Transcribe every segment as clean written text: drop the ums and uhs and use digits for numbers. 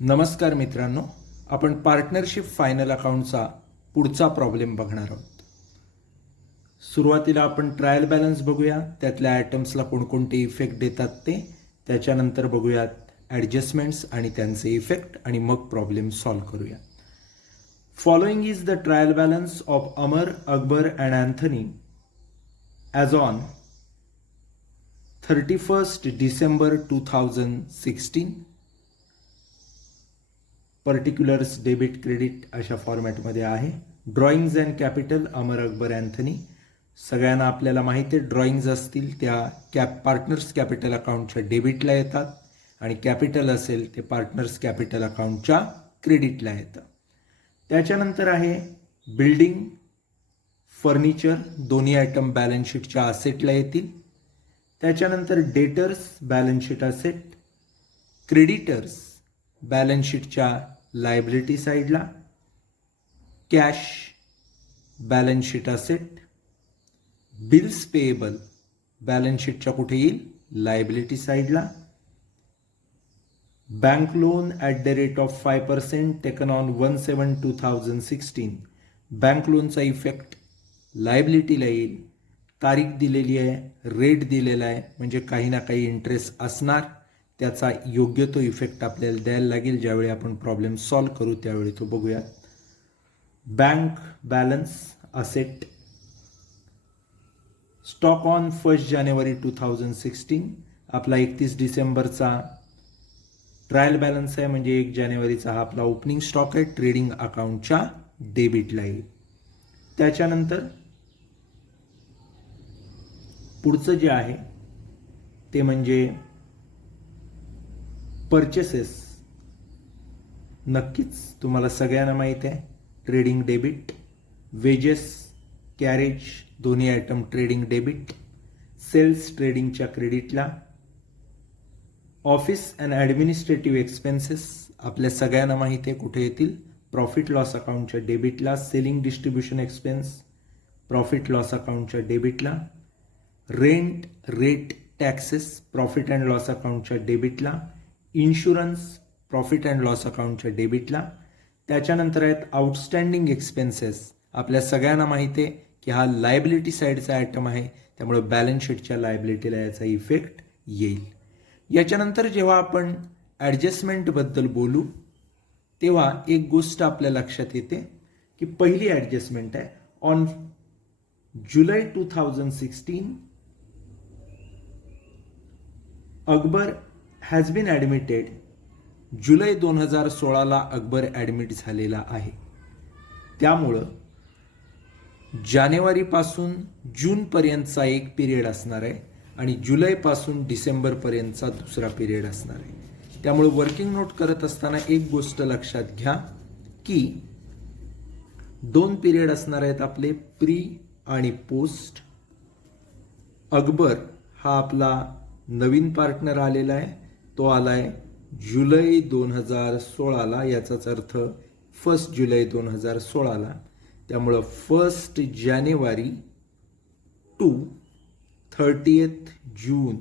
नमस्कार मित्रांनो, आपण पार्टनरशिप फायनल अकाउंटचा पुढचा प्रॉब्लेम बघणार आहोत. सुरुवातीला आपण ट्रायल बॅलन्स बघूया, त्यातल्या आयटम्सला कोणकोणते इफेक्ट देतात ते. त्याच्यानंतर बघूयात ॲडजस्टमेंट्स आणि त्यांचे इफेक्ट, आणि मग प्रॉब्लेम सॉल्व्ह करूया. Following is the trial balance of Amar, Akbar and Anthony as on 31st December 2016. Particulars, debit, credit अशा फॉर्मॅटमध्ये आहे. Drawings and capital Amar, Akbar, Anthony. सगळ्यांना आपल्याला माहिती आहे ड्रॉइंग्ज असतील त्या पार्टनर्स कॅपिटल अकाउंटच्या डेबिटला येतात, आणि कॅपिटल असेल ते पार्टनर्स कॅपिटल अकाउंटच्या क्रेडिटला येतं. त्याच्यानंतर आहे बिल्डिंग, फर्निचर, दोन्ही आयटम बॅलन्स शीटच्या असेटला येतील. त्याच्यानंतर debtors balance sheet asset, creditors balance शीटच्या लायबिलिटी साईडला, cash balance sheet asset, bills payable balance शीटच्या कुठे येईल, लायबिलिटी साईडला, bank loan at the rate of 5% taken on 1/7/2016. Bank लोनचा इफेक्ट लायबिलिटीला येईल. तारीख दिलेली आहे, रेट दिलेला आहे, म्हणजे काही ना काही इंटरेस्ट असणार. त्याचा योग्य तो इफेक्ट आपल्याला द्यायला लागेल. ज्यावेळी आपण प्रॉब्लेम सॉल्व्ह करू त्यावेळी तो बघूयात. Bank balance asset, stock on 1 जानेवारी 2016. आपला 31 डिसेंबरचा ट्रायल बॅलन्स आहे, म्हणजे 1 जानेवारीचा हा आपला ओपनिंग स्टॉक आहे, ट्रेडिंग अकाउंटच्या डेबिटला येईल. त्याच्यानंतर पुढचं जे आहे ते म्हणजे परचेसेस. नक्कीच तुम्हाला सगळ्यांना माहीत आहे ट्रेडिंग डेबिट. वेजेस, कॅरेज दोन्ही आयटम ट्रेडिंग डेबिट. सेल्स ट्रेडिंगच्या क्रेडिटला. ऑफिस अँड ॲडमिनिस्ट्रेटिव्ह एक्सपेन्सेस आपल्या सगळ्यांना माहिती आहे कुठे येतील, प्रॉफिट लॉस अकाउंटच्या डेबिटला. Selling distribution expense profit loss अकाउंटच्या डेबिटला. Rent, rate, taxes profit and loss अकाउंटच्या डेबिटला. इन्शुरन्स प्रॉफिट अँड लॉस अकाउंटच्या डेबिटला. त्याच्यानंतर आहेत आउटस्टँडिंग एक्सपेन्सेस. आपल्या सगळ्यांना माहिती आहे की हा लायबिलिटी साईडचा आयटम आहे, त्यामुळे बॅलन्स शीटच्या लायबिलिटीला याचा इफेक्ट येईल. याच्यानंतर जेव्हा आपण ॲडजस्टमेंटबद्दल बोलू तेव्हा एक गोष्ट आपल्या लक्षात येते की पहिली ॲडजस्टमेंट आहे on July 2016 Akbar has been admitted. जुलै 2016ला अकबर ॲडमिट झालेला आहे. त्यामुळं जानेवारीपासून जूनपर्यंतचा एक पिरियड असणार आहे, आणि जुलैपासून डिसेंबरपर्यंतचा दुसरा पिरियड असणार आहे. त्यामुळे वर्किंग नोट करत असताना एक गोष्ट लक्षात घ्या की 2 पिरियड असणार आहेत आपले, प्री आणि पोस्ट. अकबर हा आपला नवीन पार्टनर आलेला आहे, तो आलाय जुलै 2016ला. याचाच अर्थ 1 जुलै 2016ला. त्यामुळं 1 जानेवारी टू 30th जून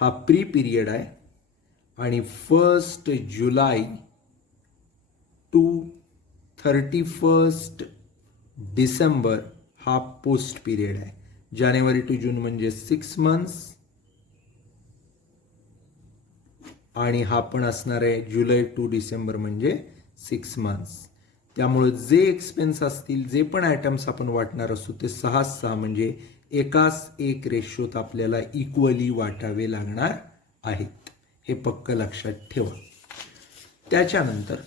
हा प्री पिरियड आहे, आणि 1 जुलै टू 31 डिसेंबर हा पोस्ट पिरियड आहे. जानेवारी टू जून म्हणजे 6 months, आणि हा पण असणार आहे जुलै टू डिसेंबर म्हणजे 6 months. त्यामुळे जे एक्सपेन्स असतील, जे पण आयटम्स आपण वाटणार असू ते 6 म्हणजे एकाच एक रेशोत आपल्याला इक्वली वाटावे लागणार आहेत. हे पक्क लक्षात ठेवा. त्याच्यानंतर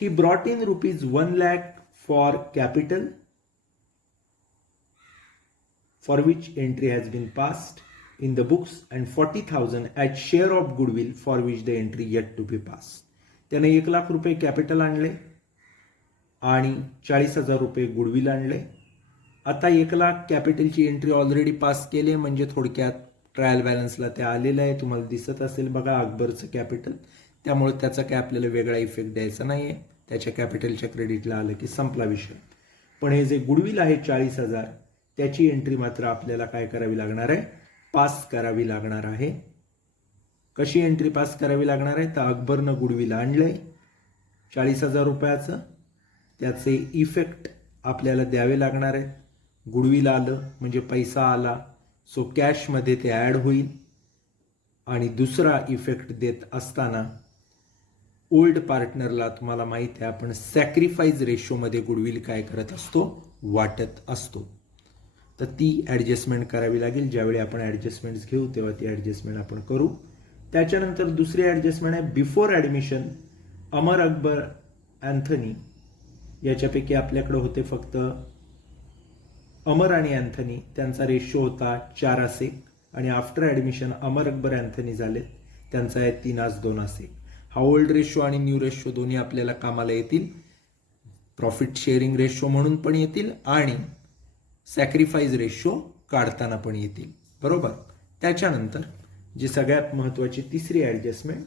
he brought in ₹1 lakh for capital for which entry has been passed in the books, and 40,000 at share of goodwill for which the entry yet to be passed. त्याने 1 लाख रुपये कॅपिटल आणले आणि 40,000 रुपये गुडविल आणले. आता 1 लाख कॅपिटलची एंट्री ऑलरेडी पास केली, म्हणजे थोडक्यात ट्रायल बॅलन्सला ते आलेलं आहे. तुम्हाला दिसत असेल बघा अकबरचं कॅपिटल. त्यामुळे त्याचा काय आपल्याला वेगळा इफेक्ट द्यायचा नाही आहे. त्याच्या कॅपिटलच्या क्रेडिटला आलं की संपला विषय. पण हे जे गुडविल आहे 40,000, त्याची एंट्री मात्र आपल्याला काय करावी लागणार आहे, पास करावी लागणार आहे. कशी एंट्री पास करावी लागणार आहे? तर अकबरनं गुडविल आणलंय 40,000 रुपयाचं, त्याचे इफेक्ट आपल्याला द्यावे लागणार आहेत. गुडविल आलं म्हणजे पैसा आला, सो कॅशमध्ये ते ॲड होईल. आणि दुसरा इफेक्ट देत असताना ओल्ड पार्टनरला तुम्हाला माहिती आहे आपण सॅक्रिफाईस रेशोमध्ये गुडविल काय करत असतो? वाटत असतो. तर ती ॲडजस्टमेंट करावी लागेल. ज्यावेळी आपण ॲडजस्टमेंट्स घेऊ तेव्हा ती ॲडजस्टमेंट आपण करू. त्याच्यानंतर दुसरी ॲडजस्टमेंट आहे बिफोर ॲडमिशन अमर अकबर अँथनी याच्यापैकी आपल्याकडे होते फक्त अमर आणि अँथनी, त्यांचा रेशो होता 4:1 आणि आफ्टर ॲडमिशन अमर अकबर अँथनी झाले, त्यांचा आहे 3:2. हा ओल्ड रेशो आणि न्यू रेशो दोन्ही आपल्याला कामाला येतील. प्रॉफिट शेअरिंग रेशो म्हणून पण येतील आणि सॅक्रिफाईस रेशो काढताना पण येतील. बरोबर. त्याच्यानंतर जी सगळ्यात महत्त्वाची तिसरी ॲडजस्टमेंट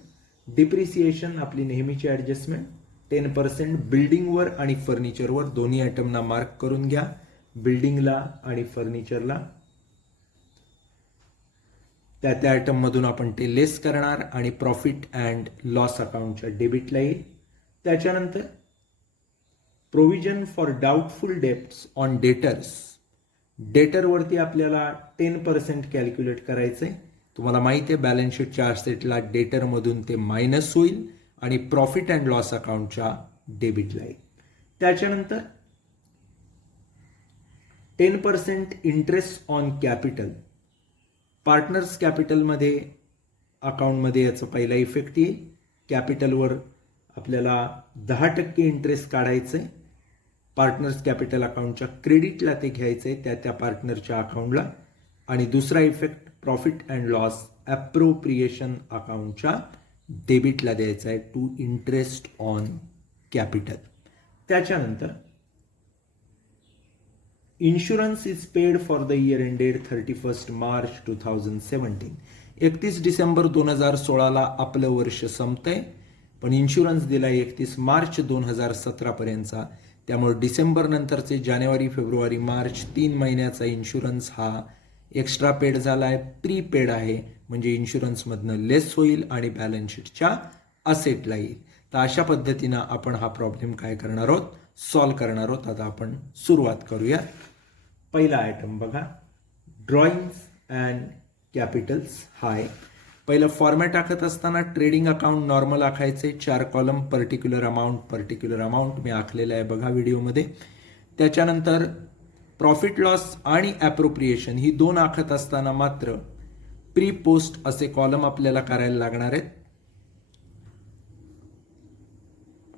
डिप्रिसिएशन, आपली नेहमीची ॲडजस्टमेंट 10% बिल्डिंगवर आणि फर्निचरवर दोन्ही आयटमना मार्क करून घ्या. बिल्डिंगला आणि फर्निचरला त्या आयटममधून आपण ते लेस करणार आणि प्रॉफिट अँड लॉस अकाउंटच्या डेबिटला येईल. त्याच्यानंतर provision for doubtful debts on debtors, डेटरवरती आपल्याला 10% कॅल्क्युलेट करायचं आहे. तुम्हाला माहिती आहे बॅलन्स शीटच्या असेटला डेटरमधून ते मायनस होईल आणि प्रॉफिट अँड लॉस अकाउंटच्या डेबिटला येईल. त्याच्यानंतर 10% इंटरेस्ट ऑन कॅपिटल, पार्टनर्स कॅपिटलमध्ये अकाउंटमध्ये याचा पहिला इफेक्ट येईल. कॅपिटलवर आपल्याला 10% इंटरेस्ट काढायचं आहे. पार्टनर्स कॅपिटल अकाउंटच्या क्रेडिटला ते घ्यायचं आहे त्या पार्टनरच्या अकाउंटला. आणि दुसरा effect profit and loss appropriation अकाउंटच्या डेबिटला द्यायचा आहे टू इंटरेस्ट ऑन कॅपिटल. त्याच्यानंतर insurance is paid for the year ended 31 March 2017. 31 डिसेंबर 2016ला आपलं वर्ष संपतंय, पण इन्शुरन्स दिला 31 मार्च 2017 पर्यंतचा. त्यामुळे डिसेंबर नंतरचे जानेवारी फेब्रुवारी मार्च 3 महिन्याचा इन्शुरन्स हा एक्स्ट्रा पेड झाला आहे, प्रीपेड आहे, म्हणजे इन्शुरन्समधनं लेस होईल आणि बॅलन्स शीटच्या असेटला येईल. तर अशा पद्धतीनं आपण हा प्रॉब्लेम काय करणार आहोत? सॉल्व्ह करणार आहोत. आता आपण सुरुवात करूया. पहिला आयटम बघा, ड्रॉइंग्स अँड कॅपिटल्स. हाय पहिलं फॉर्मॅट आखत असताना ट्रेडिंग अकाउंट नॉर्मल आखायचे, 4 कॉलम पर्टिक्युलर अमाऊंट मी आखलेलं आहे बघा व्हिडिओमध्ये. त्याच्यानंतर प्रॉफिट लॉस आणि ॲप्रोप्रिएशन ही 2 आखत असताना मात्र प्री पोस्ट असे कॉलम आपल्याला करायला लागणार आहेत,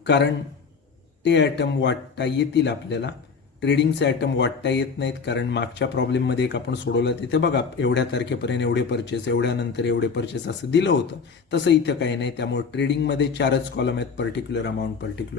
कारण ते आयटम वाटता येतील आपल्याला. ट्रेडिंगचे आयटम वाटता येत नाहीत, कारण मागच्या प्रॉब्लेममध्ये एक आपण सोडवलं तिथे बघा एवढ्या तारखेपर्यंत एवढे परचेस, एवढ्यानंतर एवढे परचेस असं दिलं होतं. तसं इथं काही नाही. त्यामुळे ट्रेडिंगमध्ये 4च कॉलम आहेत, पर्टिक्युलर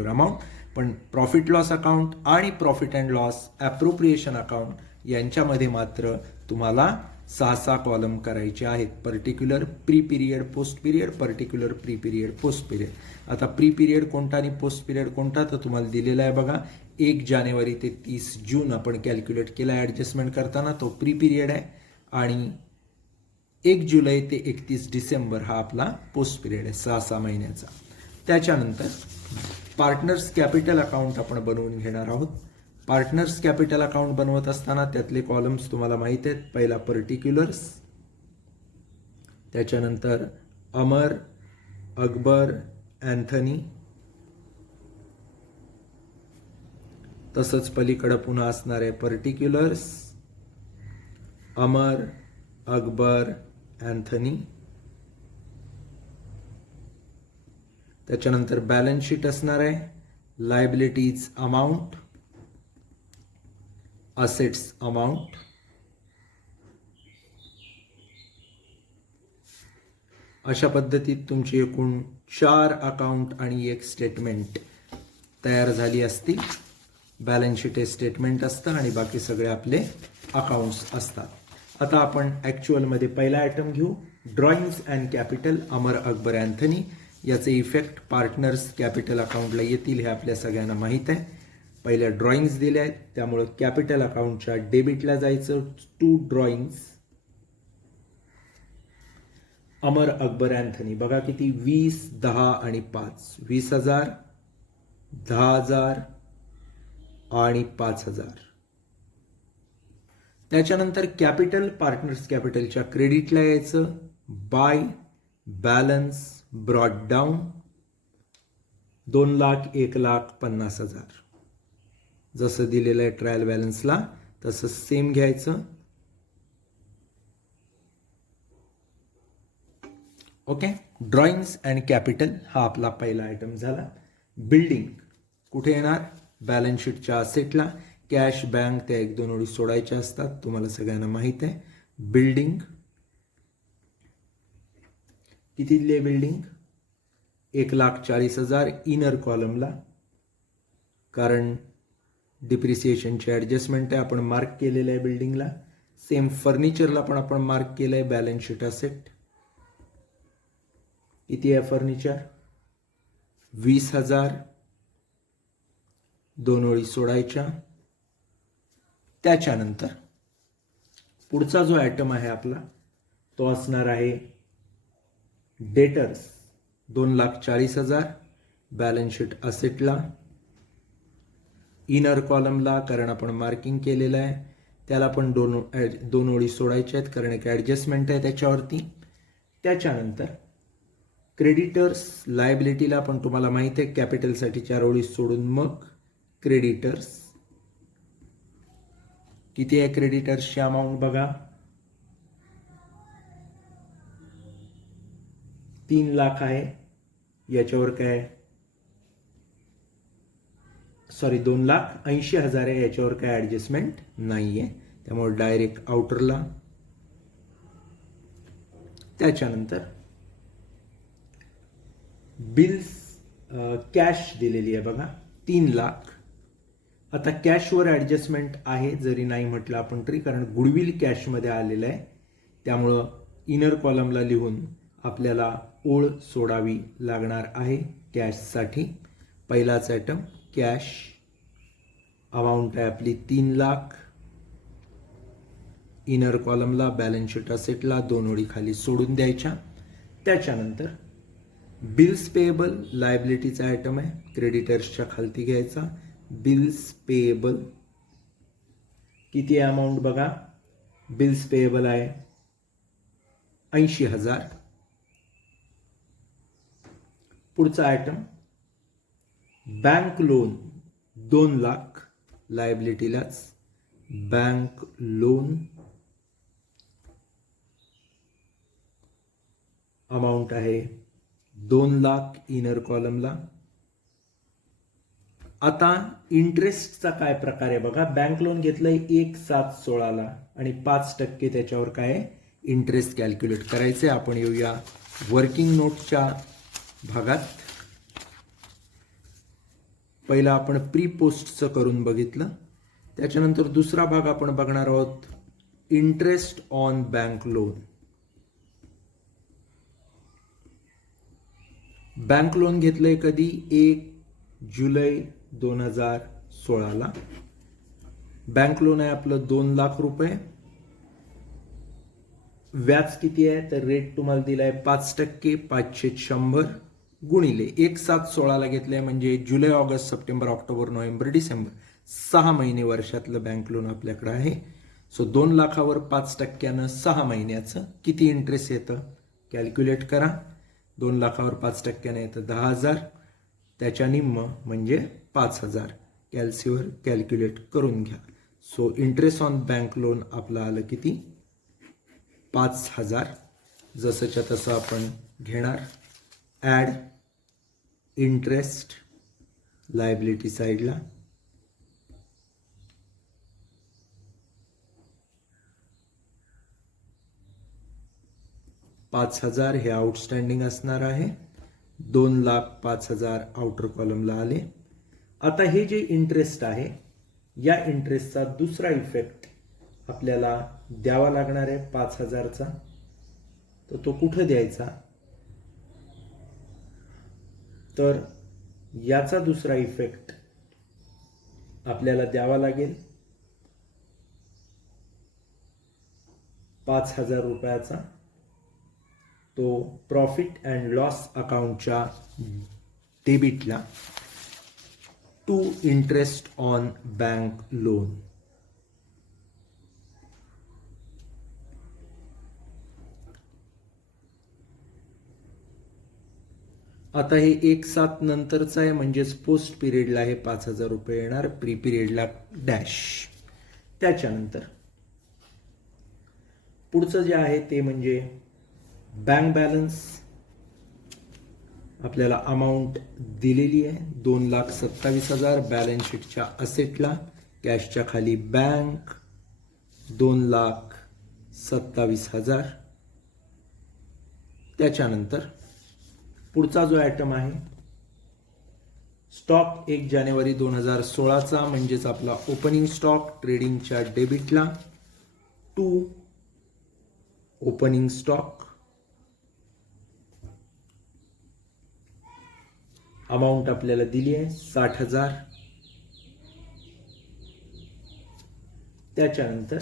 अमाऊंट. पण प्रॉफिट लॉस अकाउंट आणि प्रॉफिट अँड लॉस ॲप्रोप्रिएशन अकाउंट यांच्यामध्ये मात्र तुम्हाला 6 कॉलम करायचे आहेत. Particular pre period post period, particular pre period post period. आता प्री पिरियड कोणता आणि पोस्ट पिरियड कोणता तर तुम्हाला दिलेला आहे बघा. 1 जानेवारी ते 30 जून आपण कॅल्क्युलेट केला ॲडजस्टमेंट करताना, तो प्री पिरियड आहे. आणि 1 जुलै ते 31 डिसेंबर हा आपला पोस्ट पिरियड आहे 6 महिन्याचा. त्याच्यानंतर पार्टनर्स कॅपिटल अकाउंट आपण बनवून घेणार आहोत. पार्टनर्स कॅपिटल अकाउंट बनवत असताना त्यातले कॉलम्स तुम्हाला माहित आहेत. पहिला पर्टिक्युलर्स, त्याच्यानंतर अमर, अकबर, अँथनी, तसंच पलीकडं पुन्हा असणार आहे पर्टिक्युलर्स, अमर, अकबर, अँथनी. त्याच्यानंतर बॅलन्स शीट असणार आहे, लायबिलिटीज अमाऊंट, असेट्स अमाऊंट. अशा पद्धतीत तुमची एकूण 4 अकाउंट आणि 1 स्टेटमेंट तयार झाली असतील. बॅलन्स शीट हे स्टेटमेंट असतं आणि बाकी सगळे आपले अकाउंट्स असतात. आता आपण ॲक्च्युअलमध्ये पहिला आयटम घेऊ, drawings and capital Amar, Akbar, Anthony. याचे इफेक्ट पार्टनर्स कॅपिटल अकाउंटला येतील हे आपल्या सगळ्यांना माहीत आहे. पहिल्या ड्रॉइंग्स दिल्या आहेत, त्यामुळं कॅपिटल अकाउंटच्या डेबिटला जायचं टू ड्रॉइंग्स. अमर अकबर अँथनी बघा किती 20, 10 आणि 5, 20,000, 10,000 आणि 5,000. त्याच्यानंतर कॅपिटल पार्टनर्स कॅपिटलच्या क्रेडिटला यायचं. By balance brought down 2,00,000, 1,50,000. जसं दिलेलं आहे ट्रायल बॅलन्सला तसं सेम घ्यायचं. ओके. ड्रॉइंग्स अँड कॅपिटल हा आपला पहिला आयटम झाला. बिल्डिंग कुठे येणार? बॅलन्स शीटच्या असेटला. कॅश बँक त्या 1-2 ओळी सोडायच्या असतात, तुम्हाला सगळ्यांना माहीत आहे. बिल्डिंग किती दिली आहे? बिल्डिंग 1,40,000 इनर कॉलमला, कारण डिप्रिसिएशनची ॲडजस्टमेंट आहे, आपण मार्क केलेलं आहे बिल्डिंगला. सेम फर्निचरला पण आपण मार्क केलं आहे बॅलन्स शीट असेट. किती आहे फर्निचर? 20,000, 2 ओळी सोडायच्या. त्याच्यानंतर पुढचा जो आयटम आहे आपला तो असणार आहे डेटर्स 2,40,000 बॅलन्स शीट असेटला, इनर कॉलमला, कारण आपण मार्किंग केलेलं आहे. त्याला पण 2 ओळी सोडायच्या आहेत कारण एक ॲडजस्टमेंट आहे त्याच्यावरती. त्याच्यानंतर क्रेडिटर्स लायबिलिटीला पण तुम्हाला माहिती आहे कॅपिटलसाठी 4 ओळी सोडून मग क्रेडिटर्स. किती आहे क्रेडिटर्सची अमाऊंट बघा? 3,00,000 आहे. याच्यावर काय? सॉरी 2,80,000 आहे. याच्यावर काय ॲडजस्टमेंट नाही आहे, त्यामुळे डायरेक्ट आउटरला. त्याच्यानंतर बिल्स कॅश दिलेली आहे बघा 3,00,000. आता कॅशवर ॲडजस्टमेंट आहे जरी नाही म्हटलं आपण तरी, कारण गुडविल कॅशमध्ये आलेलं आहे, त्यामुळं इनर कॉलमला लिहून आपल्याला ओळ सोडावी लागणार आहे कॅशसाठी. पहिलाच आयटम कॅश, अमाऊंट आहे आपली 3,00,000. इनर कॉलमला बॅलन्स शीट असेटला 2 ओळी खाली सोडून द्यायच्या. त्याच्यानंतर बिल्स पेएबल लायबिलिटीचा आयटम आहे, क्रेडिटर्सच्या खालती घ्यायचा. बिल्स पेएबल किती आहे अमाऊंट बघा? बिल्स पेएबल आहे 80,000. पुढचा आयटम बँक लोन 2,00,000 लायबिलिटीलाच. बँक लोन अमाऊंट आहे 2,00,000 इनर कॉलमला. आता इंटरेस्टचा काय प्रकार आहे बघा? बँक लोन घेतलंय 1,716ला आणि 5% त्याच्यावर काय इंटरेस्ट कॅल्क्युलेट करायचे. आपण येऊया वर्किंग नोटच्या भागात. पहिला आपण प्री पोस्टचं करून बघितलं, त्याच्यानंतर दुसरा भाग आपण बघणार आहोत interest on bank loan. Bank loan घेतलंय कधी? 1 जुलै 2016ला. बँक लोन आहे आपलं 2,00,000 रुपये. व्याज किती आहे? तर रेट तुम्हाला दिलाय 5%, 500 गुणिले 1,716ला घेतलंय म्हणजे जुलै, ऑगस्ट, सप्टेंबर, ऑक्टोबर, नोव्हेंबर, डिसेंबर 6 महिने वर्षातलं बँक लोन आपल्याकडे आहे. सो 2,00,000वर 5%नं 6 महिन्याचं किती इंटरेस्ट येतं कॅल्क्युलेट करा. 2,00,000वर 5%नं येतं 10,000, त्याच्या निम्म म्हणजे 5,000. कॅल्सीवर कॅल्क्युलेट करून घ्या. So interest on bank loan आपलं आलं किती? 5,000. जसंच्या तसं आपण घेणार. ॲड इंटरेस्ट लायबिलिटी साईडला. $5,000 हे आउटस्टँडिंग असणार आहे. 2,00,000 5,000 आउटर कॉलमला आले. आता हे जे इंटरेस्ट आहे या इंटरेस्टचा दुसरा इफेक्ट आपल्याला द्यावा लागणार आहे 5,000चा. तर तो कुठं द्यायचा? तर याचा दुसरा इफेक्ट आपल्याला द्यावा लागेल 5,000 रुपयाचा. तो प्रॉफिट अँड लॉस अकाउंटच्या डेबिटला to interest on bank loan. आता हे 1/7 नंतरचं आहे, म्हणजेच पोस्ट पिरियडला हे 5,000 रुपये येणार, प्री पिरियडला डॅश. त्याच्यानंतर पुढचं जे आहे ते म्हणजे बँक बॅलन्स. आपल्याला अमाऊंट दिलेली आहे 2,27,000 बॅलन्स शीटच्या असेटला. कॅशच्या खाली बँक 2,27,000. त्याच्यानंतर पुढचा जो आयटम आहे स्टॉक 1 जानेवारी 2016चा, म्हणजेच आपला ओपनिंग स्टॉक ट्रेडिंगच्या डेबिटला टू ओपनिंग स्टॉक. अमाऊंट आपल्याला दिली आहे 60,000. त्याच्यानंतर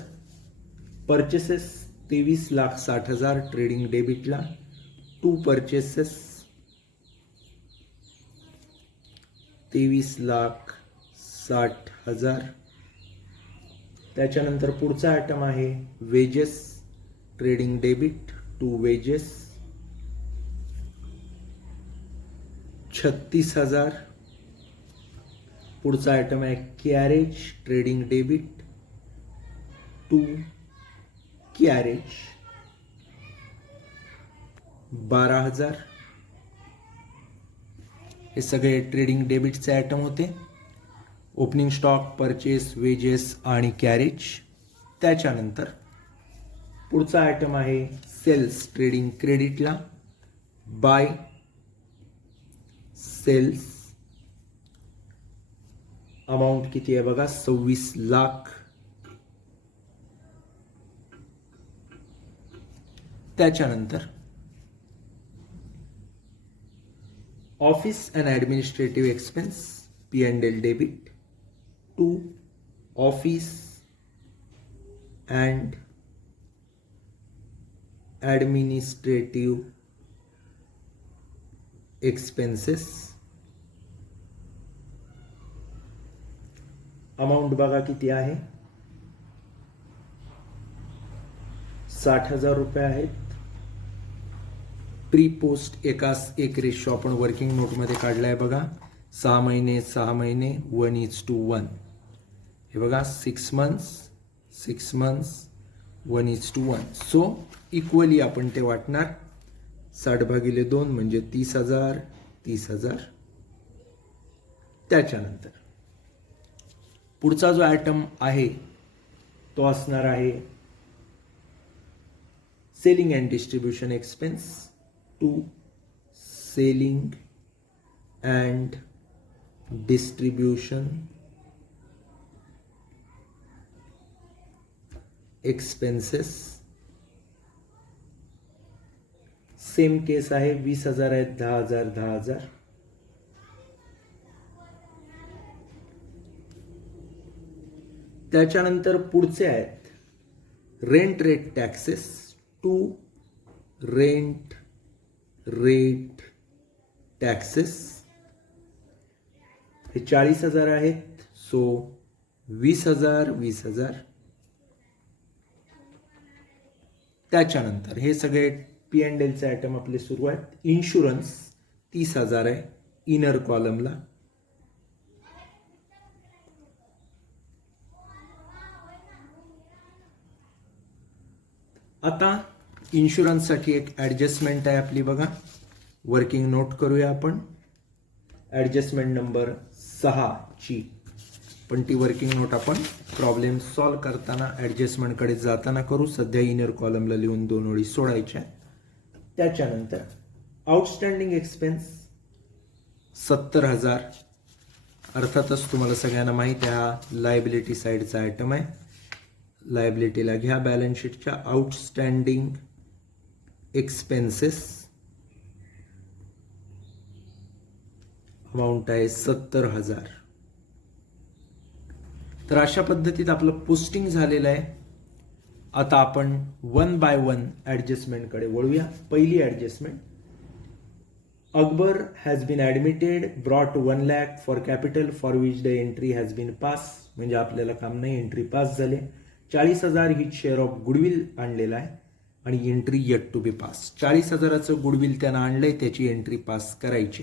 परचेसेस 23,60,000 ट्रेडिंग डेबिटला टू परचेसेस 23,60,000. त्याच्यानंतर पुढचा आयटम आहे wages trading debit to wages 36,000. पुढचा आयटम आहे carriage trading debit to carriage 12,000. हे सगळे ट्रेडिंग डेबिटचे आयटम होते. ओपनिंग स्टॉक, परचेस, वेजेस आणि कॅरेज. त्याच्यानंतर पुढचा आयटम आहे सेल्स ट्रेडिंग क्रेडिटला बाय सेल्स. अमाऊंट किती आहे बघा 26 लाख. त्याच्यानंतर office and administrative expense P&L debit to office and administrative expenses. Amount बघा किती आहे 60,000 रुपये आहेत. प्री पोस्ट एकास एक रेशो आपण वर्किंग नोटमध्ये काढलाय बघा. 6 महिने 6 महिने 1:1. हे बघा 6 months 6 months 1:1. सो इक्वली आपण ते वाटणार. 60/2 म्हणजे 30,000 30,000. त्याच्यानंतर पुढचा जो आयटम आहे तो असणार आहे selling and distribution expense to selling and distribution expenses. Same case आहे 20,000 आहेत 10,000 10,000. त्याच्यानंतर पुढचे आहेत rent rate taxes to rent rate taxes. हे 40,000 आहेत. सो 20,000 20,000. त्याच्यानंतर हे सगळे P&Lचे आयटम आपले सुरू आहेत. इन्शुरन्स 30,000 आहे इनर कॉलमला. आता इन्शुरन्ससाठी एक ॲडजस्टमेंट आहे आपली बघा. वर्किंग नोट करूया आपण. ॲडजस्टमेंट नंबर 6 ची पण ती वर्किंग नोट आपण प्रॉब्लेम सॉल्व करताना ॲडजस्टमेंटकडे जाताना करू. सध्या इनर कॉलमला लिहून 2 ओळी सोडायच्या. त्याच्यानंतर आउटस्टँडिंग एक्सपेन्स 70,000. अर्थातच तुम्हाला सगळ्यांना माहीत आहे हा लायबिलिटी साईडचा आयटम आहे. लायबिलिटीला घ्या बॅलन्स शीटच्या. आउटस्टँडिंग एक्सपेन्सेस अमाऊंट आहे 70,000. तर अशा पद्धतीत आपलं पोस्टिंग झालेलं आहे. आता आपण 1 बाय 1 ॲडजस्टमेंटकडे वळूया. पहिली adjustment, Akbar has been admitted, brought 1 lakh for capital for which the entry has been pass. म्हणजे आपल्याला काम नाही, एंट्री पास झाले. 40,000 ही शेअर ऑफ गुडविल आणलेला आहे आणि entry yet to be pass. 40,000चं गुडविल त्यानं आणलंय, त्याची एंट्री पास करायची.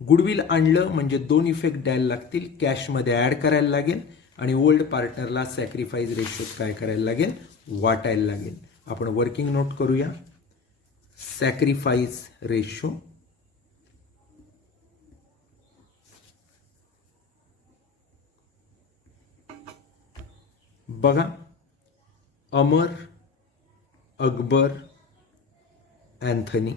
गुडविल आणलं म्हणजे दोन इफेक्ट द्यायला लागतील. कॅशमध्ये ॲड करायला लागेल आणि ओल्ड पार्टनरला सॅक्रिफाईस रेशो काय करायला लागेल, वाटायला लागेल. आपण वर्किंग नोट करूया. सॅक्रिफाईस रेशो बघा, अमर, अकबर, अँथनी,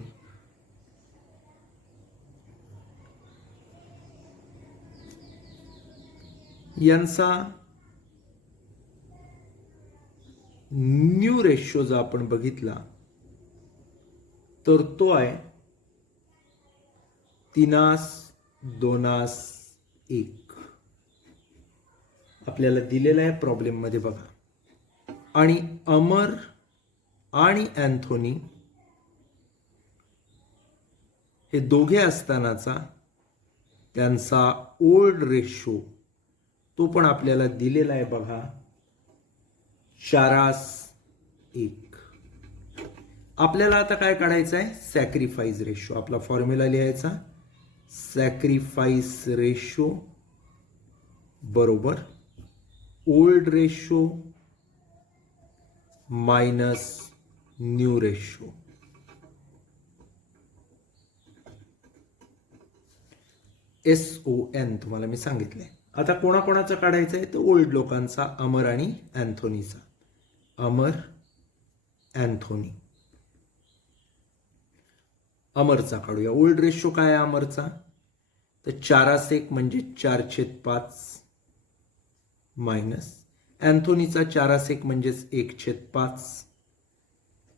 यांचा न्यू रेशो जर आपण बघितला तर तो आहे 3:2:1. आपल्याला दिलेला आहे प्रॉब्लेम मध्ये बघा. आणि अमर आणि अँथोनी हे दोघे असतानाचा त्यांचा ओल्ड रेशो तो पण आपल्याला दिलेला आहे बघा, 4:1. आपल्याला आता काय काढायचं आहे, सॅक्रिफाईस रेशो. आपला फॉर्म्युला लिहायचा, सॅक्रिफाईस रेशो बरोबर old ratio minus new ratio. SON तुम्हाला मी सांगितलंय. आता कोणाकोणाचा काढायचं आहे, तर ओल्ड लोकांचा, अमर आणि अँथोनीचा. अमर, अँथोनी. अमरचा काढूया. ओल्ड रेशो काय आहे अमरचा, तर 4:1 म्हणजे 4/5 मायनस अँथोनीचा 4:1 म्हणजेच 1/5.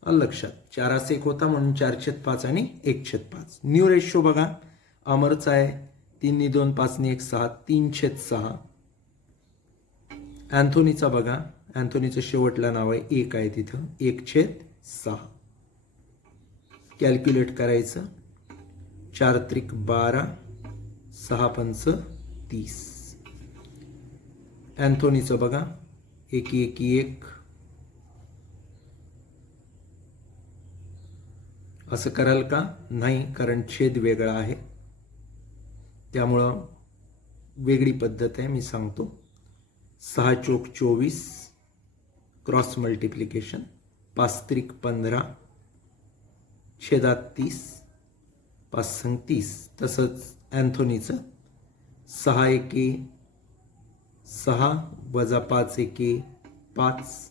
लक्षात, 4:1 होता म्हणून 4/5 आणि 1/5. न्यू रेशो बघा, अमरचा आहे 3 2 5 1 6 3/6. अँथोनीचा बघा, अँथोनीचं शेवटला नाव आहे 1 आहे तिथं, 1/6. कॅल्क्युलेट करायचं, 4×3 = 12, 6×5 = 30. अँथोनीचं बघा, 1 असं कराल का, नाही, कारण छेद वेगळा आहे त्यामुळं वेगळी पद्धत आहे, मी सांगतो. 6×4 = 24, क्रॉस मल्टिप्लिकेशन, 5×3 = 15, छेदात 30, 5×5 = 30. तसंच अँथोनीचं 6×1 = 6 वजा 5×1 = 5,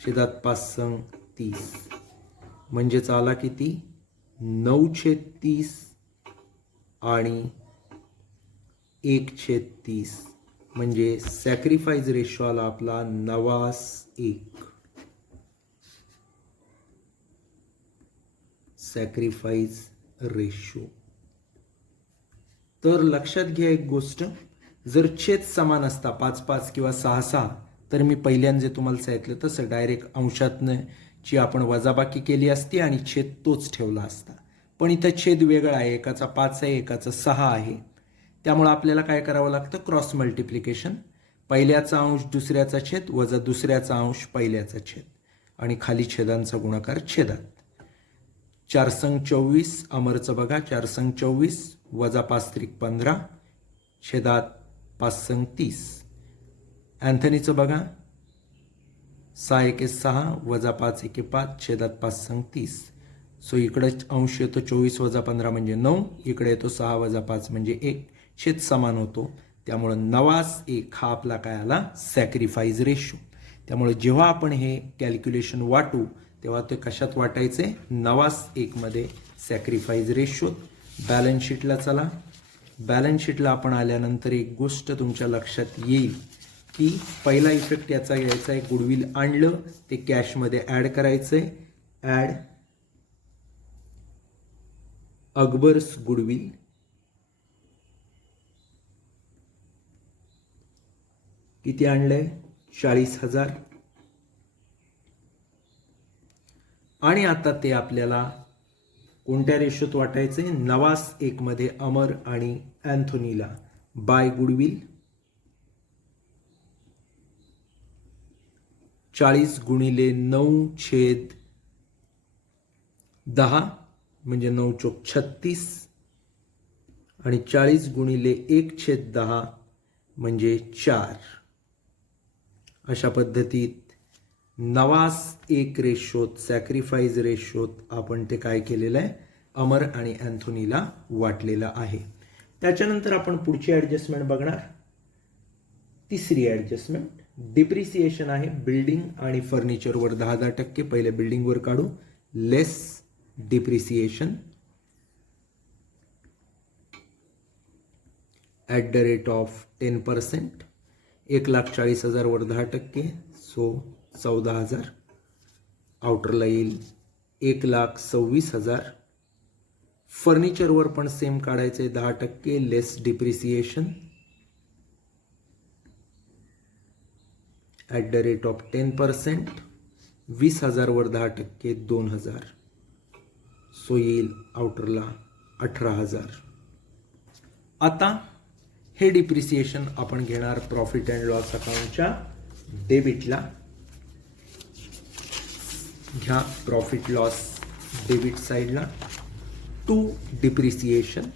छेदात 5×5 = 30. म्हणजेच आला किती, 9/30 आणि 1/30. म्हणजे सॅक्रिफाईस रेशो आला आपला 9:1. Sacrifice ratio. तर लक्षात घ्या एक गोष्ट, जर छेद समान असता 5-5 किंवा 6-6, तर मी पहिल्यांदा जे तुम्हाला सांगितलं तसं डायरेक्ट अंशातनं ची आपण वजाबाकी केली असती आणि छेद तोच ठेवला असता. पण इथं छेद वेगळा आहे, एकाचा 5 आहे, एकाचा 6 आहे. त्यामुळे आपल्याला काय करावं लागतं, क्रॉस मल्टिप्लिकेशन. पहिल्याचा अंश दुसऱ्याचा छेद वजा दुसऱ्याचा अंश पहिल्याचा छेद आणि खाली छेदांचा गुणाकार छेदात. 4×24 अमरचं बघा, 4×24 वजा 5×3 = 15, छेदात 5×3 = 30. अँथनीचं बघा, 6×1 = 6 वजा 5×1 = 5, छेदात 5×3 = 30. सो इकडे अंश येतो 24 वजा 15 म्हणजे 9, इकडे येतो 6 वजा 5 म्हणजे 1, छेद समान होतो. त्यामुळे 9:1 हा आपला काय आला, सॅक्रिफाईस रेशो. त्यामुळे जेव्हा आपण हे कॅल्क्युलेशन वाटू तेव्हा ते कशात वाटायचे, 9:1 मध्ये सॅक्रिफाईस रेशो. बॅलन्स शीटला चला. बॅलन्स शीटला आपण आल्यानंतर एक गोष्ट तुमच्या लक्षात येईल की पहिला इफेक्ट याचा घ्यायचा आहे, गुडविल आणलं ते कॅशमध्ये ॲड करायचंय. ॲड अकबर्स गुडविल, किती आणलंय, 40,000. आणि आता ते आपल्याला कोणत्या रेशोत वाटायचे? नवास 1 मध्ये अमर आणि अँथोनीला बाय गुडविल 40 गुणिले 9/10 म्हणजे 9 चोक 36 आणि 40 गुणिले 1/10 म्हणजे 4. अशा पद्धतीत नवास 1 रेशोत सॅक्रिफाईस रेशोत आपण ते काय केलेलं आहे? अमर आणि अँथोनीला वाटलेलं आहे. त्याच्यानंतर आपण पुढची ॲडजस्टमेंट बघणार. तिसरी ॲडजस्टमेंट डिप्रिसिएशन आहे. बिल्डिंग आणि फर्निचरवर 10% पहिले बिल्डिंगवर काढू. Less depreciation at the rate of 10%. 1,40,000 वर 10%, सो 14,000. आउटरला येईल 1,26,000. फर्निचरवर पण सेम काढायचं आहे 10% less depreciation at the rate of 10%. 20,000 वर 10% 2,000, सो येईल आउटरला 18,000. आता हे डिप्रिसिएशन आपण घेणार प्रॉफिट अँड लॉस अकाउंटच्या डेबिटला. घ्या प्रॉफिट लॉस डेबिट साईडला. To depreciation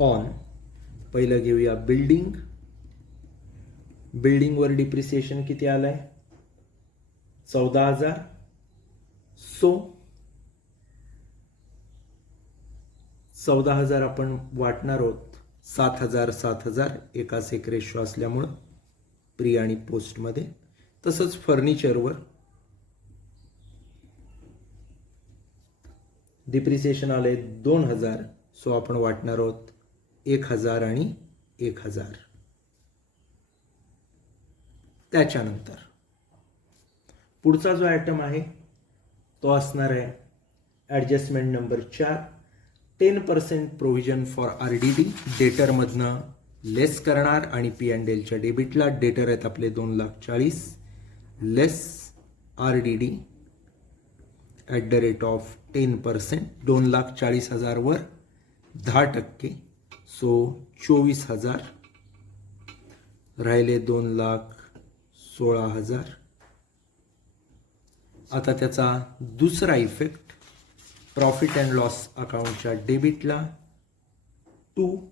on. पहिलं घेऊया बिल्डिंग. बिल्डिंगवर डिप्रिसिएशन किती आलंय? 14,000. सो 14,000 आपण वाटणार आहोत 7,000 7,000 एकाच एक रेशो असल्यामुळं प्री आणि पोस्टमध्ये. तसंच फर्निचरवर डिप्रिसिएशन आले 2,000, सो आपण वाटणार आहोत 1,000 आणि 1,000. त्याच्यानंतर पुढचा जो आयटम आहे तो असणार आहे adjustment number 4. 10% provision for RDD. डेटरमधनं लेस करणार आणि P&Lच्या डेबिटला. डेटर आहेत आपले 2,40,000 लेस RDD at the rate of 10%. 2,40,000 वर 10%, सो 24,000. राहिले 2,16,000. आता त्याचा दुसरा इफेक्ट प्रॉफिट अँड लॉस अकाउंटच्या डेबिटला. टू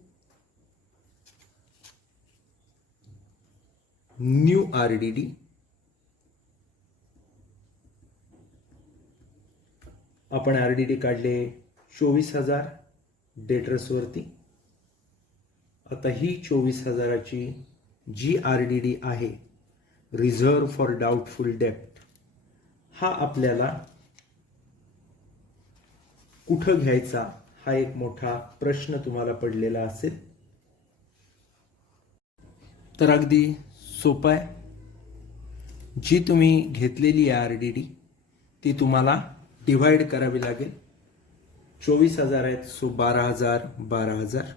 न्यू RDD आपण RDD काढले 24,000 डेटर्सवरती. आता ही 24,000ची जी RDD आहे रिझर्व फॉर डाऊटफुल डेप्ट, हा आपल्याला कुठं घ्यायचा हा एक मोठा प्रश्न तुम्हाला पडलेला असेल. तर अगदी सोपं आहे. जी तुम्ही घेतलेली आहे RDD ती तुम्हाला डिव्हाइड करावी लागेल. 24,000 आहेत, सो 12,000 12,000.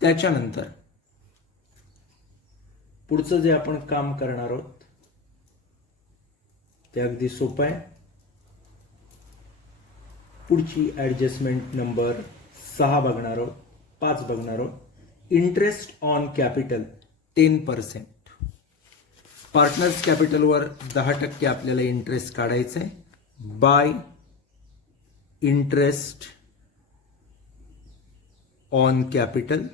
त्याच्यानंतर पुढचं जे आपण काम करणार आहोत ते अगदी सोपं आहे. पुढची ॲडजस्टमेंट नंबर 6 बघणार आहोत, 5 बघणार आहोत. Interest on capital 10%. पार्टनर्स कॅपिटलवर 10% आपल्याला इंटरेस्ट काढायचं आहे. Bye interest on capital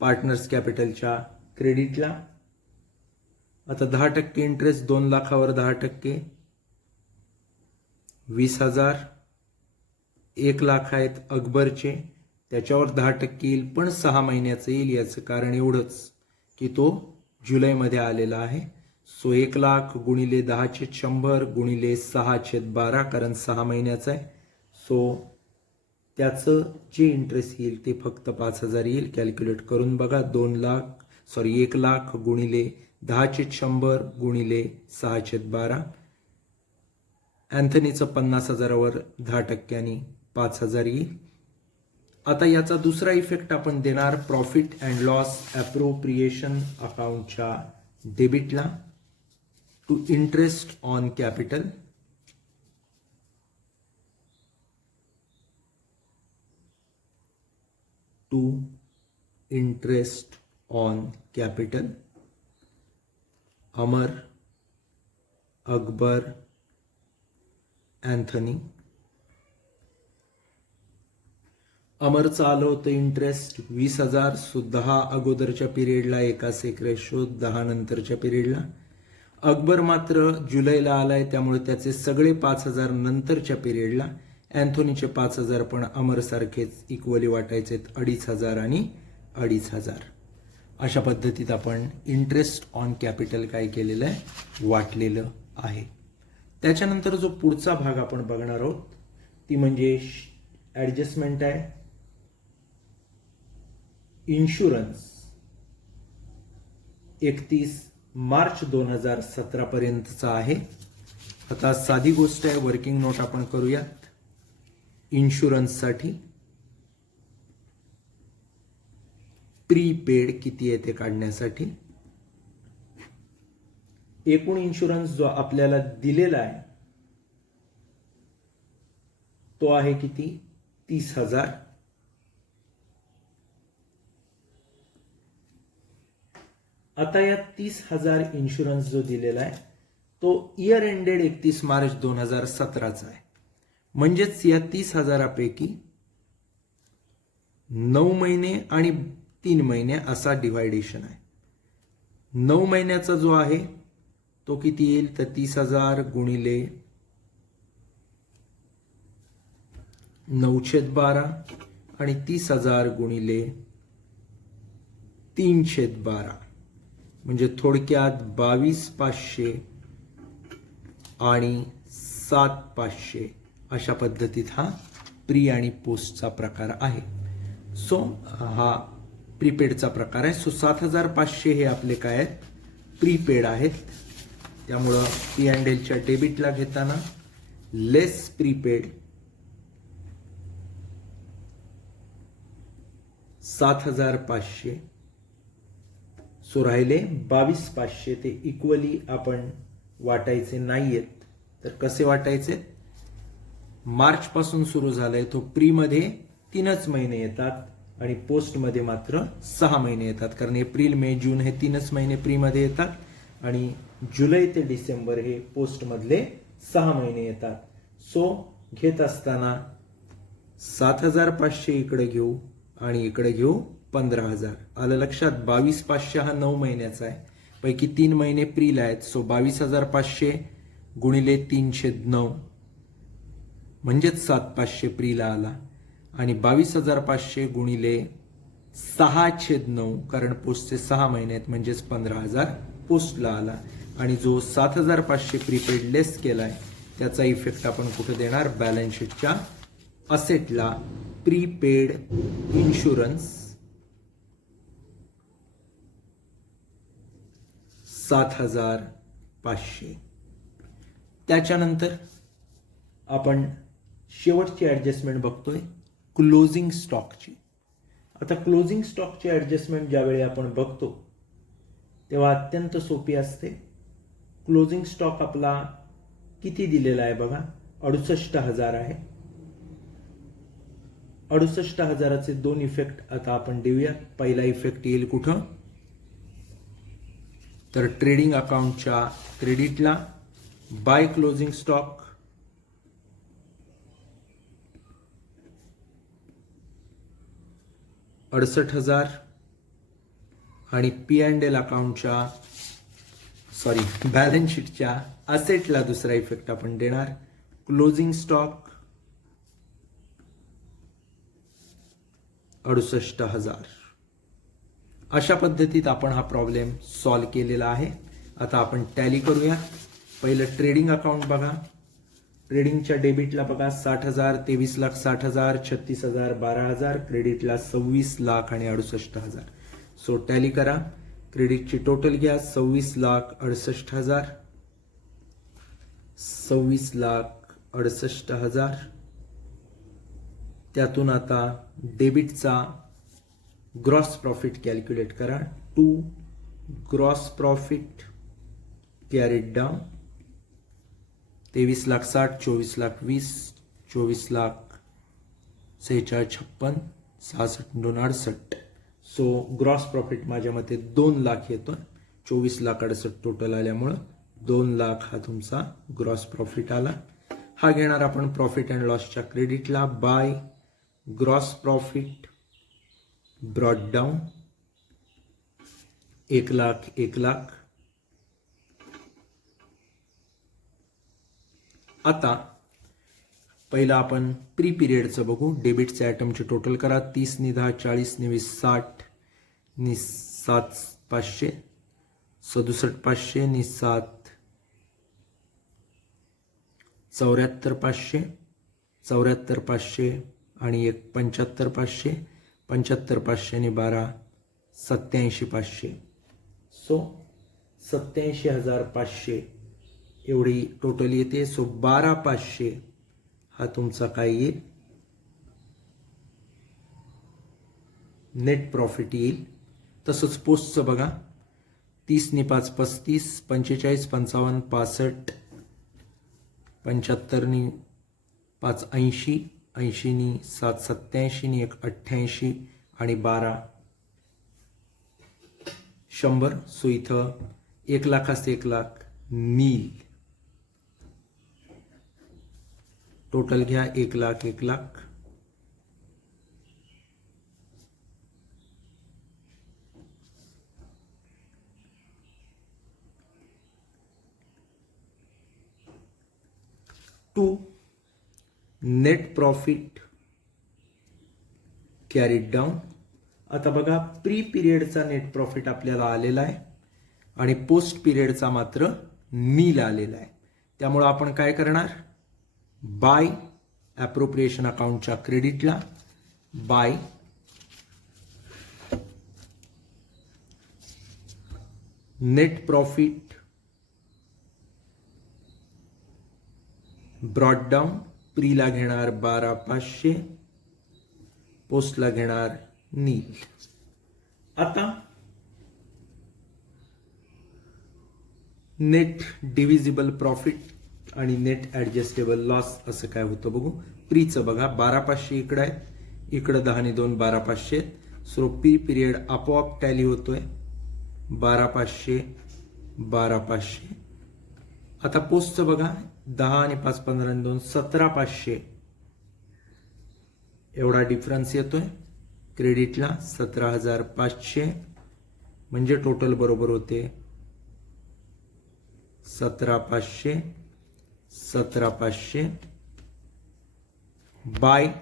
partners कॅपिटलच्या क्रेडिटला. आता 10% इंटरेस्ट 2,00,000 वर 10%, 20,000. 1,00,000 आहेत अकबरचे, त्याच्यावर 10% येईल, पण 6 महिन्याचं येईल. याचं कारण एवढंच की तो जुलैमध्ये आलेला आहे. सो 1,00,000 गुणिले 10/100 गुणिले 6/12 कारण 6 महिन्याचं आहे. सो त्याचं जे इंटरेस्ट येईल ते फक्त 5,000 येईल. कॅल्क्युलेट करून बघा. 1,00,000 गुणिले 10/100 गुणिले 6/12. अँथनीचं 50,000 वर 10%, 5,000 येईल. आता याचा दुसरा इफेक्ट आपण देणार प्रॉफिट अँड लॉस अप्रोप्रिएशन अकाउंटच्या डेबिटला to interest on capital. To interest on capital. Amar, Akbar, Anthony. अमरचं आलं होतं इंटरेस्ट 20,000. सो 10 अगोदरच्या पिरियडला एकास एक रेशो, 10 नंतरच्या पिरियडला. अकबर मात्र जुलैला आलाय त्यामुळे त्याचे सगळे 5,000 नंतरच्या पिरियडला. अँथोनीचे 5,000 पण अमरसारखेच इक्वली वाटायचे, 2,500 आणि 2,500. अशा पद्धतीत आपण इंटरेस्ट ऑन कॅपिटल काय केलेलं आहे, वाटलेलं आहे. त्याच्यानंतर जो पुढचा भाग आपण बघणार आहोत ती म्हणजे ॲडजस्टमेंट आहे. इन्शुरन्स 31 मार्च 2017 पर्यंतचा आहे. आता साधी गोष्ट आहे, वर्किंग नोट आपण करूयात. इन्शुरन्ससाठी प्रीपेड किती आहे ते काढण्यासाठी एकूण इन्शुरन्स जो आपल्याला दिलेला आहे तो आहे किती, 30,000. आता या 30,000 इन्शुरन्स जो दिलेला आहे तो इयर एंडेड 31 मार्च 2017चा आहे. म्हणजेच या 30,000 पैकी 9 महिने आणि 3 महिने असा डिव्हायडेशन आहे. 9 महिन्याचा जो आहे तो किती येईल तर 30,000 गुणिले 9/12 आणि 30,000 गुणिले 3/12 म्हणजे थोडक्यात 22,500 आणि 7,500 अशा पद्धतीत हा प्री आणि पोस्टचा प्रकार आहे. सो हा प्रीपेडचा प्रकार आहे. सो 7,500 हे आपले काय आहेत, प्रीपेड आहेत. त्यामुळं पी अँड एलच्या डेबिटला घेताना लेस प्रीपेड 7,500. सो राहिले 22,500. ते इक्वली आपण वाटायचे नाहीयेत. तर कसे वाटायचे, मार्च पासून सुरू झालाय तो प्री मध्ये 3च महिने येतात आणि पोस्ट मध्ये मात्र 6 महिने येतात. कारण एप्रिल मे जून हे 3च महिने प्री मध्ये येतात आणि जुलै ते डिसेंबर हे पोस्ट मधले 6 महिने येतात. सो घेत असताना 7,500 इकडे घेऊ आणि इकडे घेऊ 15,000. आलं लक्षात. 22,500 हा 9 महिन्याचा आहे, पैकी 3 महिने प्रीला आहेत. सो 22,500 गुणिले 3/9 म्हणजेच 7,500 प्रीला आला आणि 22,500 गुणिले 6/9 कारण पोस्टचे 6 महिने आहेत म्हणजेच 15,000 पोस्टला आला. आणि जो 7,500 प्रीपेड लेस केलाय त्याचा इफेक्ट आपण कुठे देणार, बॅलन्स शीटच्या असेटला. Prepaid insurance 7,500. त्याच्यानंतर आपण शेवटची ऍडजस्टमेंट बघतोय क्लोजिंग स्टॉकची. आता क्लोजिंग स्टॉकची ऍडजस्टमेंट ज्यावेळी आपण बघतो तेव्हा अत्यंत सोपी असते. क्लोजिंग स्टॉक आपला किती दिलेला आहे बघा, 68,000 आहे. 68,000चे 2 इफेक्ट आता आपण देऊया. पहिला इफेक्ट येईल कुठं तर ट्रेडिंग अकाउंटच्या क्रेडिटला. बाय क्लोजिंग स्टॉक 68,000 आणि पी अँड एल अकाउंटच्या बॅलन्स शीटच्या असेटला दुसरा इफेक्ट आपण देणार क्लोजिंग स्टॉक 68,000. अशा पद्धतीत आपण हा प्रॉब्लेम सॉल्व केलेला आहे. आता आपण टॅली करूया. पहिलं ट्रेडिंग अकाउंट बघा. ट्रेडिंगच्या डेबिटला बघा 60,000, 23,60,000, 36,000, 12,000. क्रेडिटला 26,00,000 आणि 68,000. सो टॅली करा. क्रेडिटची टोटल घ्या 26,68,000, 26,68,000 त्यातून आता डेबिटचा ग्रॉस प्रॉफिट कॅल्क्युलेट करा. To gross profit carried down 23,60,000, 24,20,000, 24,46,56, 66,268. So gross profit माझ्या मते 2,00,000 येतो. 24,68,000 टोटल आल्यामुळं 2,00,000 हा तुमचा ग्रॉस प्रॉफिट आला. हा घेणार आपण प्रॉफिट अँड लॉसच्या क्रेडिटला. By gross profit brought down 1,00,000, 1,00,000. आता पहिला आपण प्री पिरियडचं बघू. डेबिटचे आयटमचे टोटल करा. 30 नि 10, 40 नि 20, 60 नि 7, 500, 67, 500 नि 7, 74, 500, 74, 500 आणि एक 75, 500, 75, 500 नि 12, 87, 500. सो 87,500 एवढी टोटल येते. सो 12,500 हा तुमचा काय येईल, नेट प्रॉफिट येईल. तसंच पोस्टचं बघा. 30 नि 5, 35, 45, 55, 65, 75 नि 5, 80, 80 नि 7, 87 नि 1, 88 आणि 12, 100. सो इथं 1,00,000 असते, 1,00,000 नील. टोटल घ्या 1,00,000, 1,00,000. To net profit carried down. आता बघा, प्री पिरियडचा नेट प्रॉफिट आपल्याला आलेला आहे आणि पोस्ट पिरियडचा मात्र नील आलेला आहे. त्यामुळं आपण काय करणार, बाय ॲप्रोप्रिएशन अकाउंटच्या क्रेडिटला by net profit brought down. प्रीला घेणार 12,500, पोस्टला घेणार नील. आता नेट डिव्हिजिबल प्रॉफिट आणि नेट ॲडजस्टेबल लॉस असं काय होतं बघू. प्रीचं बघा, 12,500 इकडं आहे, इकडं 10 नि 2, 12,500. सो प्री पिरियड आपोआप टॅली होतोय. 12,500, 12,500. आता पोस्टचं बघा, 10 आणि 5, 15 आणि 2, 17,500 एवढा डिफरन्स येतोय. क्रेडिटला 17,500 म्हणजे टोटल बरोबर होते 17,500, 17,500 बाय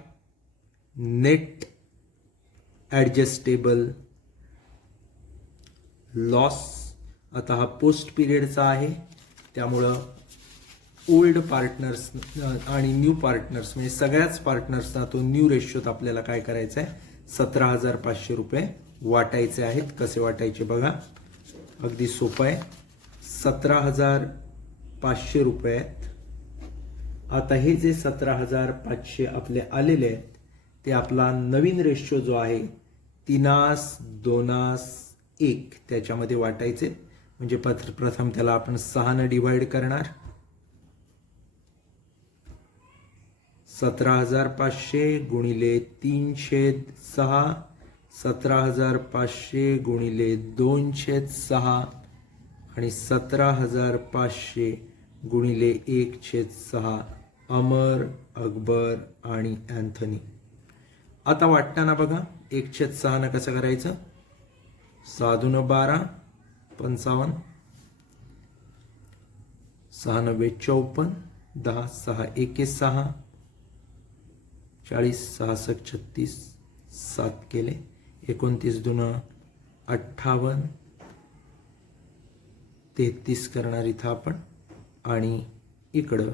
नेट ॲडजस्टेबल लॉस. आता हा पोस्ट पिरियडचा आहे, त्यामुळं ओल्ड पार्टनर्स आणि न्यू पार्टनर्स म्हणजे सगळ्याच पार्टनर्सना तो न्यू रेशोत आपल्याला काय करायचं आहे, 17,500 रुपये वाटायचे आहेत. कसे वाटायचे बघा, अगदी सोपं आहे. 17,500 रुपये आहेत. आता हे जे 17,500 आपले आलेले आहेत ते आपला नवीन रेशो जो आहे 3:2:1 त्याच्यामध्ये वाटायचे. म्हणजे प्रथम त्याला आपण 6 डिवाइड करणार. 17,500 गुणिले 3/6, 17,500 गुणिले 2/6 आणि 17,500 गुणिले 1/6. अमर, अकबर आणि अँथनी. आता वाटताना बघा, 1/6 न कसं करायचं, 6 12, 55, 6 9 54, 10 6 1 6, 40 6 36, 7 केले, 29 2 58, 33 करणार इथं आपण. आणि इकडं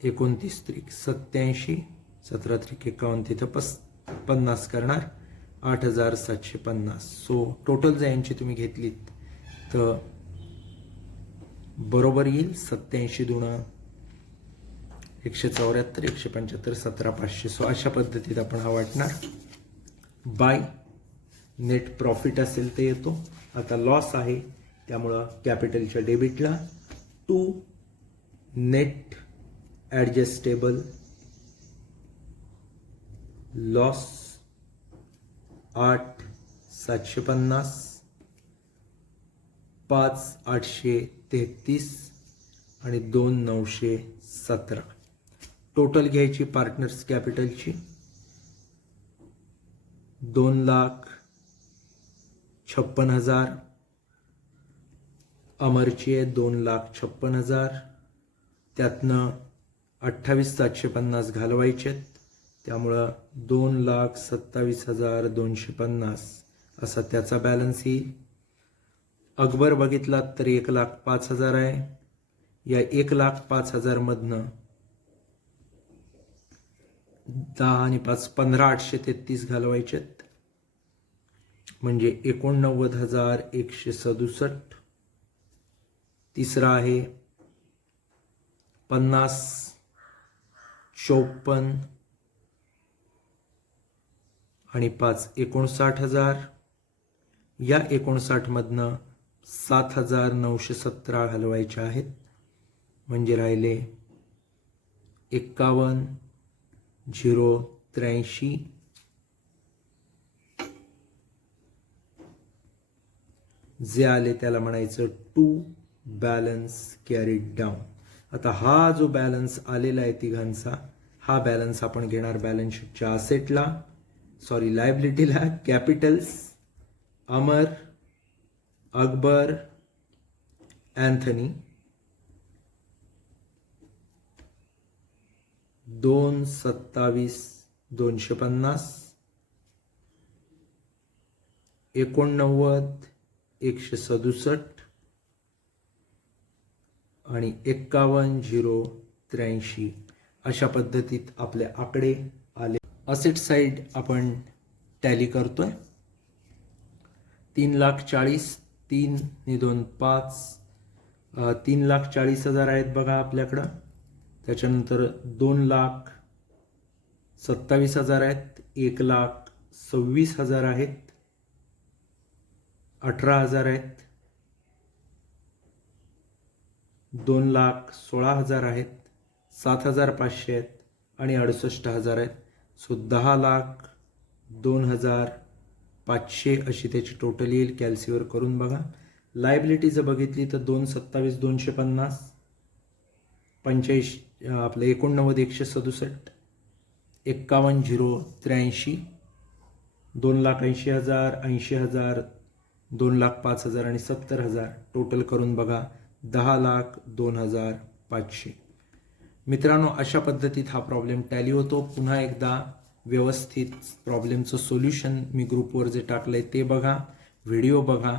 29 त्रिक 87, 17 त्रिक 51, तिथं 50 करणार, 8,750. सो टोटल जर यांची तुम्ही घेतलीत तर बरोबर येईल 87 2 174, 175, 17,500. सो अशा पद्धतीत आपण हा वाटणार. बाय नेट प्रॉफिट असेल ते येतो. आता लॉस आहे त्यामुळं कॅपिटलच्या डेबिटला 2 नेट ॲडजस्टेबल लॉस 8,750, 5,833 आणि 2,917. टोटल घ्यायची पार्टनर्स कॅपिटलची 2,56,000. अमरची आहे 2,56,000. त्यातनं 28,750 घालवायचे, त्यामुळं 2,27,250 असा त्याचा बॅलन्स येईल. अकबर बघितला तर 1,05,000 आहे. या 1,05,000 मधनं 10 आणि 5 15,833 घालवायचेत, म्हणजे 89,167. तिसरा आहे 50, 54 आणि 5 59,000. या 59 मधनं 7,917 घालवायचे आहेत, म्हणजे राहिले 51,083. जे आले त्याला म्हणायचं टू बॅलन्स कॅरीड डाऊन. आता हा जो बॅलन्स आलेला आहे तिघांचा, हा बॅलन्स आपण घेणार बॅलन्स शीटच्या असेटला, लायबिलिटीला. कॅपिटल्स अमर, अकबर, अँथनी 2,27,250, 89,167 आणि 51,083. अशा पद्धतीत आपले आकडे आले. असेट साइड आपण टॅली करतोय. 3,40,000, 3 आणि 2 5, 3,40,000 आहेत बघा आपल्याकडं. त्याच्यानंतर 2,27,000 आहेत, 1,26,000 आहेत, 18,000 आहेत, 2,16,000 आहेत, 7,500 आहेत आणि 68,000 आहेत. सो 10,02,500 अशी त्याची टोटल येईल. कॅल्सीवर करून बघा. लायबिलिटी जर बघितली तर 2,27,250, 85 आपलं 89,167, 51,083, 2,80,000, 80,000, 2,05,000 आणि 70,000 टोटल करून बघा 10,02,500. मित्रांनो, अशा पद्धतीत हा प्रॉब्लेम टॅली होतो. पुन्हा एकदा व्यवस्थित प्रॉब्लेमचं सोल्युशन मी ग्रुपवर जे टाकलं आहे ते बघा, व्हिडिओ बघा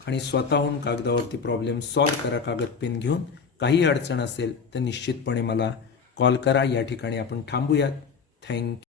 आणि स्वतःहून कागदावरती प्रॉब्लेम सॉल्व करा कागद पेन घेऊन. काही अडचण असेल तर निश्चितपणे मला कॉल करा. या ठिकाणी आपण थांबूयात. थँक्यू.